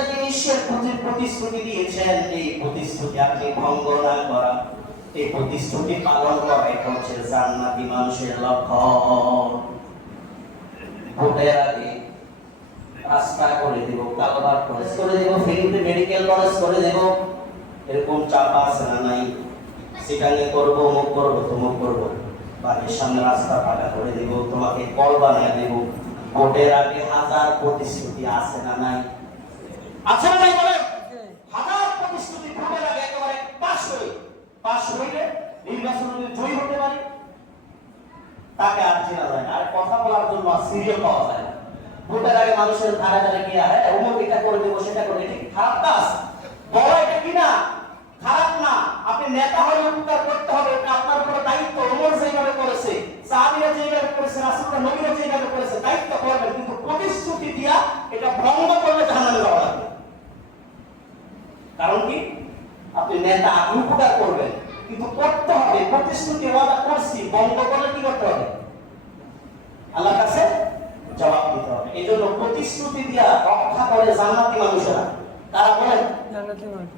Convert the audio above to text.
একটা জিনিসের প্রতি প্রতিশ্রুতি দিয়েছেন, এই প্রতিশ্রুতি আপনি ভঙ্গ না করা, এই প্রতিশ্রুতি পালন করা, এটা হচ্ছে জান্নাতি মানুষের লক্ষণ। ভোটের আগে রাস্তা করে দেব, কালভার্ট করে দেব, ফ্রিতে মেডিকেল কলেজ করে দেব, এরকম চাপা আছে না নাই? সেখানে করবো, অমুক করবো, তমুক করবো, বাড়ির সামনে রাস্তা পাকা করে দেব, তোমাকে কল বানিয়ে দেব। ভোটের আগে হাজার প্রতিশ্রুতি আছে না নাই? আছে না নাই বলে? হাজার প্রতিশ্রুতি ভোটের আগে একেবারে পাশ হইলে নির্বাচনে জয়ী হতে পারে, তাকে আর চেনা যায় না, আর কথা বলার জন্য সিরিয়াল পাওয়া যায় না। ভোটের আগে মানুষের ধারে ধারে গিয়ে অমুক এটা করে দেবো, সেটা করে, এটা খারাপ কাজ? বড় এটা কিনা খারাপ না। আপনি নেতা হয়ে উপকার করতে হবে, এটা আপনার উপর দায়িত্ব। ওমর যেভাবে করেছে, সাহাবীরা যেভাবে করেছে, রাসূলুল্লাহ নবীরা যেভাবে করেছে, দায়িত্ব করবেন, কিন্তু প্রতিশ্রুতি দিয়া এটা ভঙ্গ করলে জাহান্নামে যাওয়া লাগবে। কারণ কি? আপনি নেতা, আপনি উপকার করবেন, কিন্তু করতে হবে প্রতিশ্রুতি ওয়াদা করছি, ভঙ্গ করলে কি করতে হবে? আল্লাহর কাছে জবাব দিতে হবে। এই জন্য প্রতিশ্রুতি দিয়া রক্ষা করে জান্নাতি মানুষেরা। তারা বলেন জান্নাতি মানুষ